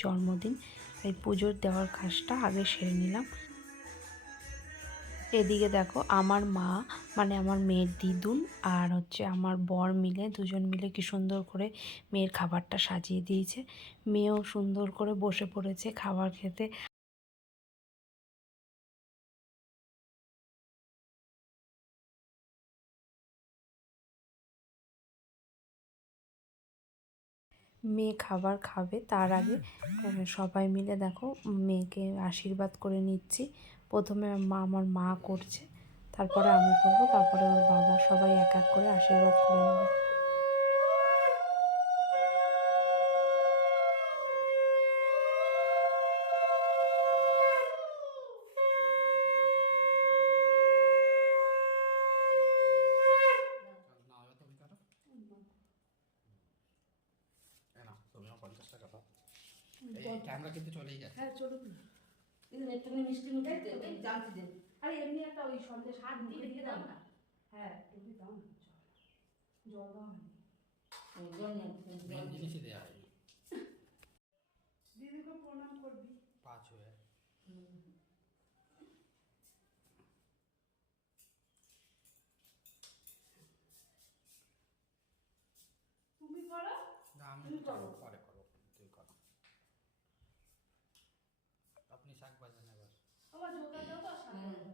জন্মদিন এই পুজোর দেওয়ার কাজটা আগে সেরে নিলাম। এদিকে দেখো আমার মা মানে আমার মেয়ের দিদুন আর হচ্ছে আমার বর মিলে দুজন মিলে কি সুন্দর করে মেয়ের খাবারটা সাজিয়ে দিয়েছে। মেয়েও সুন্দর করে বসে পড়েছে খাবার খেতে। মেয়ে খাবার খাবে তার আগে সবাই মিলে দেখো মেয়েকে আশীর্বাদ করে নিচ্ছি। প্রথমে মা আমার মা করছে তারপরে আমি করব তারপরে ওর বাবা সবাই এক এক করে আশীর্বাদ করে নেবে। ক্যামেরা কিন্তু চলেই যাচ্ছে। হ্যাঁ চলুন না। কিন্তু একটুখানি মিষ্টি মিঠাই দেবে জানতে আরে এমনি একটা ওই সন্দেশ হাত দিয়ে দিয়ে দাও না? হ্যাঁ একটু দাও না জল। জল দাও না। জিনিসই দেওয়া হয়নি দিদিকে প্রণাম করবি। পাঁচ হয়ে। তুমি করো। আমি তুমি করো। পরে করো তুই করো আপনি শাক বাজান এবার আমার জোতা দাও তো সামনে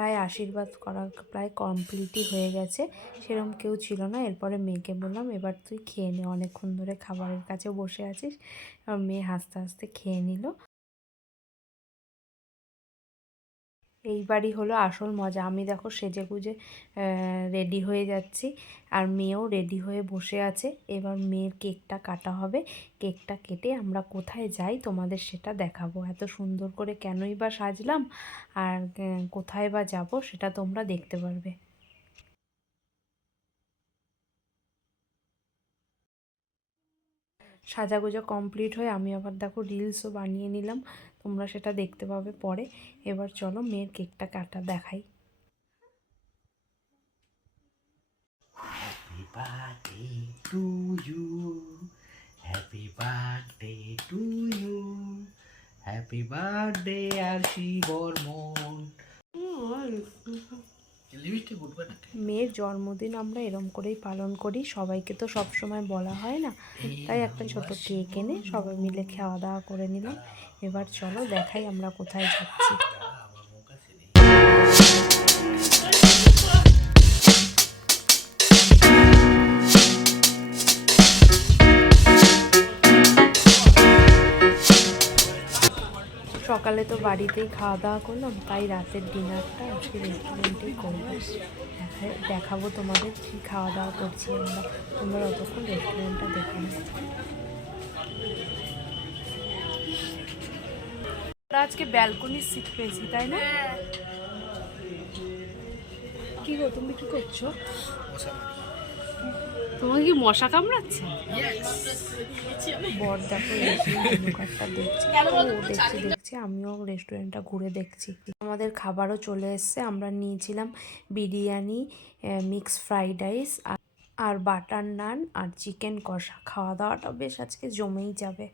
প্রায় আশীর্বাদ করা প্রায় কমপ্লিটই হয়ে গেছে। সেরকম কেউ ছিল না। এরপরে মেয়েকে বললাম, এবার তুই খেয়ে নে। অনেকক্ষণ ধরে খাবারের কাছে বসে আছিস। মেয়ে হাসতে হাসতে খেয়ে নিল। এইবারই হলো আসল মজা। আমি দেখো সেজে গুজে রেডি হয়ে যাচ্ছি। আর মেয়েও রেডি হয়ে বসে আছে। এবার মেয়ের কেকটা কাটা হবে। কেকটা কেটে আমরা কোথায় যাই তোমাদের সেটা দেখাবো। এত সুন্দর করে কেনই বা সাজলাম? আর কোথায় বা যাব সেটা তোমরা দেখতে পারবে। সাজাগোজা কমপ্লিট হয়ে আমি আবার দেখো রিলসও বানিয়ে নিলাম। তোমরা সেটা দেখতে পাবে পরে। এবার চলো মেয়ের কেকটা কাটা দেখাই। হ্যাপি বার্থডে আর শিবর মন মেয়ের জন্মদিন আমরা এরম করেই পালন করি সবাইকে তো সব সময় বলা হয় না। তাই একটা ছোট কেক এনে সবাই মিলে খাওয়া দাওয়া করে নিলাম। এবার চলো দেখাই আমরা কোথায় যাচ্ছি। সকালে তো বাড়িতেই খাওয়া দাওয়া করলাম তাই রাতের ডিনারটা আজকে রেস্টুরেন্টেই করব দেখাবো তোমাদের কী খাওয়া দাওয়া করছি আমরা। তোমরা অতক্ষণ রেস্টুরেন্টটা দেখে আজকে ব্যালকনির সিট পেয়েছি তাই না? কি গো তুমি কি করছ? তোমাকে কি মশা কামড়াচ্ছে? বর দেখো দেখছি দেখছি দেখছি আমিও রেস্টুরেন্টটা ঘুরে দেখছি। আমাদের খাবারও চলে এসছে আমরা নিয়েছিলাম বিরিয়ানি মিক্স ফ্রাইড রাইস আর বাটার নান আর চিকেন কষা। খাওয়া দাওয়াটা বেশ আজকে জমেই যাবে।